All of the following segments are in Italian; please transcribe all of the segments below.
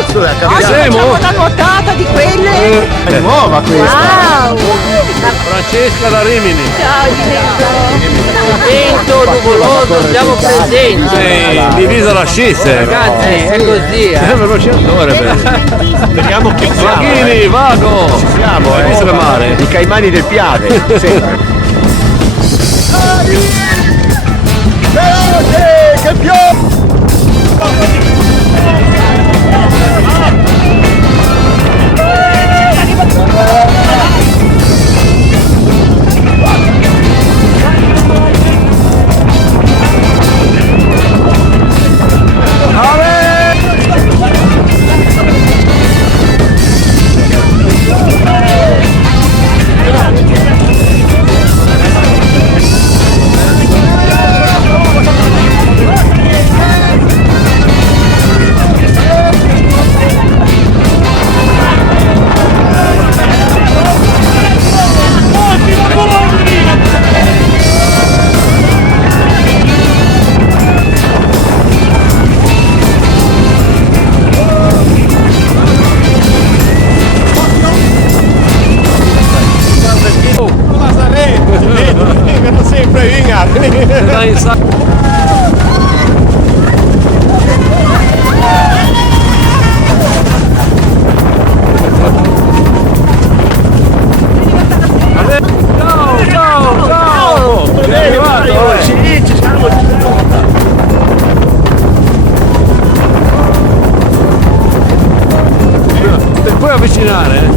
posto da cambiare. Facciamo una nuotata di quelle. È nuova questa. Wow. Francesca da Rimini. Ciao Vento nuvoloso, siamo presenti. Sei divisa la scisse. Ragazzi, è così, È un velociatore. Vediamo chi siamo. Maghini, vago. Siamo, Hai visto che mare? I caimani del Piave. Sempre. Che piove! Puoi avvicinare?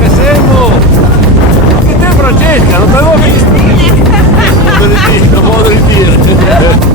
Che siamo? Che te Francesca, non t'avevo visto! Non modo di dire.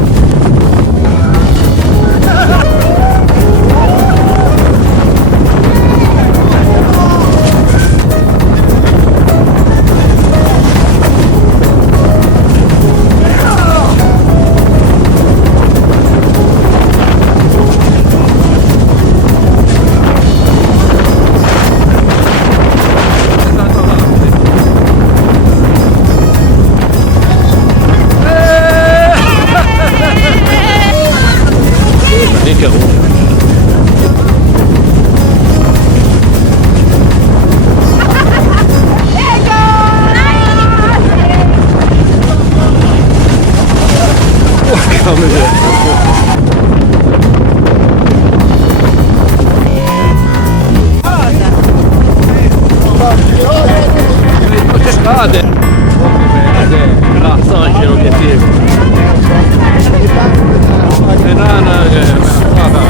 Là, c'è l'obiettivo. E nana guarda,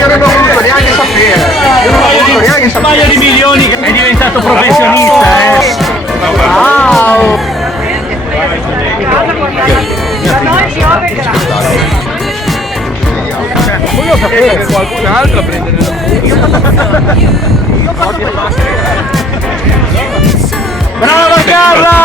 Io non ho voluto neanche sapere. Io non ho voluto neanche sapere. Un paio di milioni che è diventato professionista, Wow. voglio sapere che qualcun altro prende le Brava Carla!